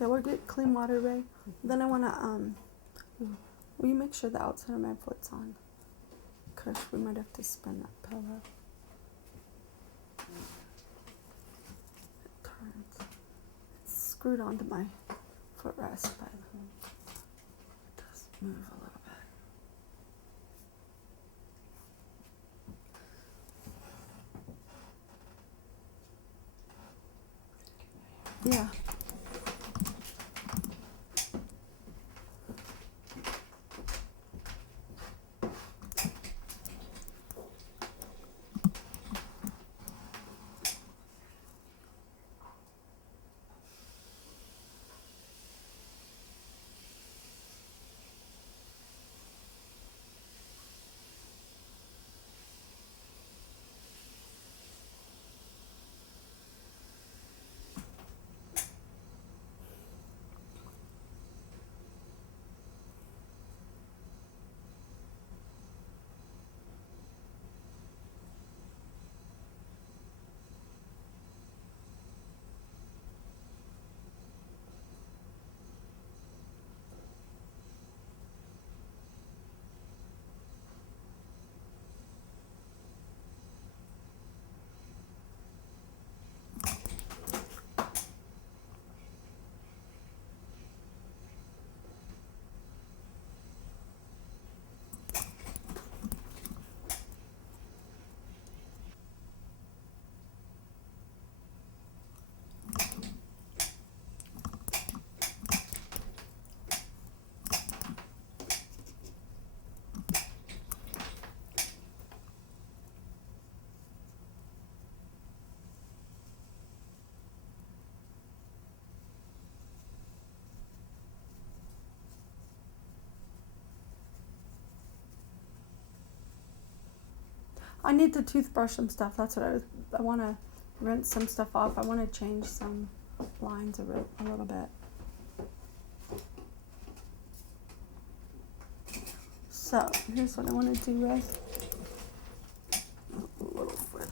Yeah, we'll get clean water, Ray. Then I want to, will you make sure the outside of my foot's on? Because we might have to spin that pillow. It turns. It's screwed onto my footrest, but it does move a little bit. Yeah. I need to toothbrush some stuff. That's what I want to rinse some stuff off. I want to change some lines a little bit. So here's what I want to do, Ray. A little foot.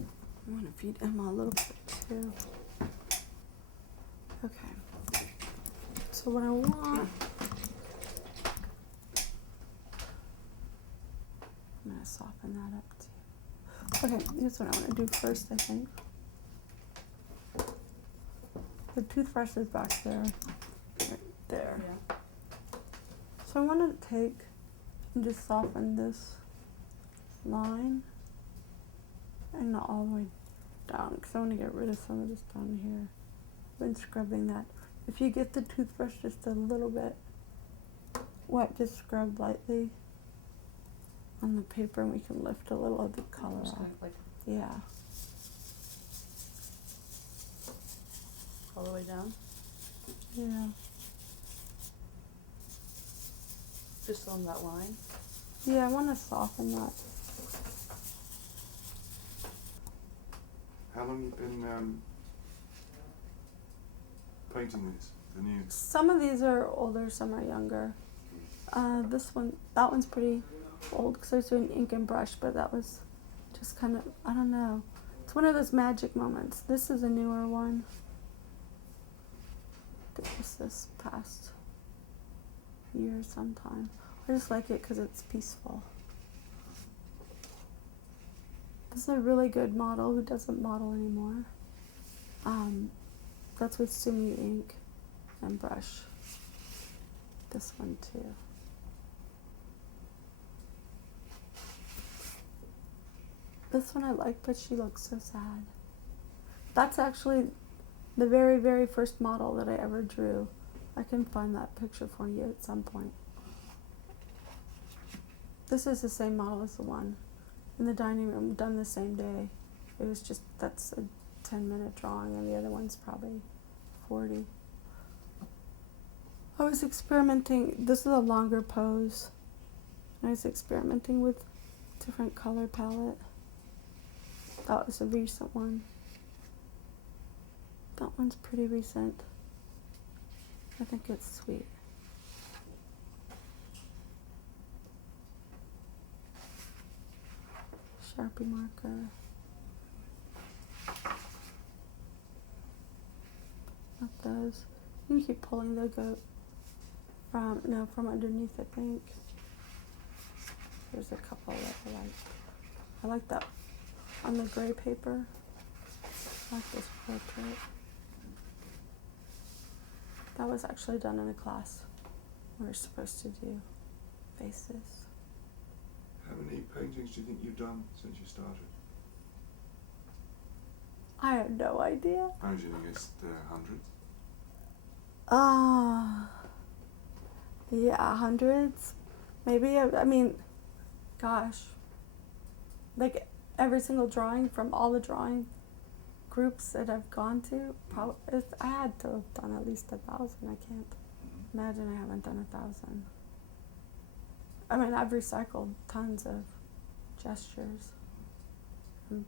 I want to feed Emma a little bit too. Okay. So what I want. I'm going to soften that up too. Okay, here's what I want to do first, I think. The toothbrush is back there, right there. Yeah. So I want to take and just soften this line and not all the way down because I want to get rid of some of this down here. I've been scrubbing that. If you get the toothbrush just a little bit wet, just scrub lightly on the paper and we can lift a little of the color off. Like Yeah. all the way down? Yeah. Just on that line? Yeah, I want to soften that. How long you been painting these? The new? Some of these are older, some are younger. This one, that one's pretty old because I was doing ink and brush, but that was just kind of, I don't know. It's one of those magic moments. This is a newer one. I think it was this past year sometime. I just like it because it's peaceful. This is a really good model who doesn't model anymore. That's with Sumi ink and brush. This one too. This one I like, but she looks so sad. That's actually the very, very first model that I ever drew. I can find that picture for you at some point. This is the same model as the one in the dining room, done the same day. It was just, that's a 10-minute drawing, and the other one's probably 40. I was experimenting, this is a longer pose. I was experimenting with different color palette. That was a recent one. That one's pretty recent. I think it's sweet. Sharpie marker. those. You can keep pulling, they'll go from underneath, I think. There's a couple that I like. I like that on the gray paper. I like this portrait. That was actually done in a class. We were supposed to do faces. How many paintings do you think you've done since you started? I have no idea. I usually guess hundreds. Yeah, hundreds. Maybe, I mean, gosh. Like every single drawing from all the drawing groups that I've gone to, I had to have done at least 1,000. I can't imagine I haven't done 1,000. I mean, I've recycled tons of gestures and,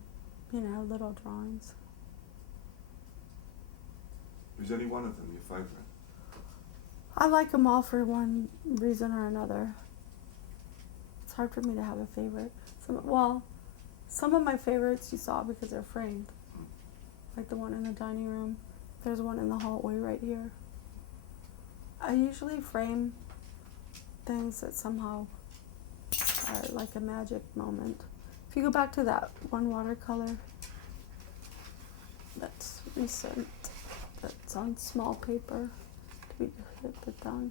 little drawings. Is any one of them your favourite? I like them all for one reason or another. It's hard for me to have a favorite. Some of my favorites you saw because they're framed. Like the one in the dining room. There's one in the hallway right here. I usually frame things that somehow are like a magic moment. If you go back to that one watercolor that's recent, that's on small paper to be put down.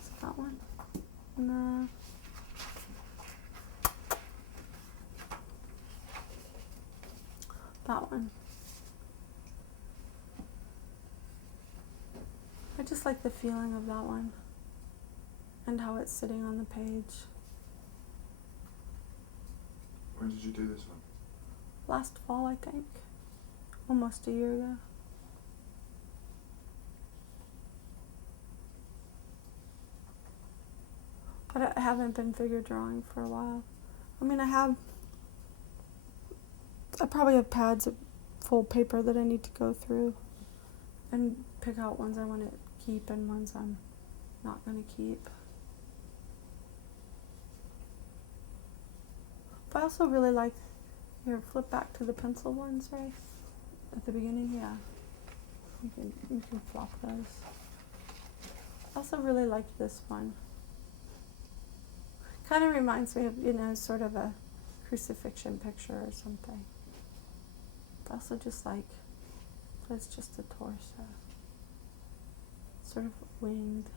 Is it that one? No. That one. I just like the feeling of that one and how it's sitting on the page. When did you do this one? Last fall, I think. Almost a year ago. But I haven't been figure drawing for a while. I mean, I probably have pads of full paper that I need to go through and pick out ones I want to keep and ones I'm not going to keep. But I also really like, here, flip back to the pencil ones, right? At the beginning, yeah. You can flop those. I also really like this one. Kind of reminds me of, sort of a crucifixion picture or something. But also just like, but it's just a torso. Sort of winged.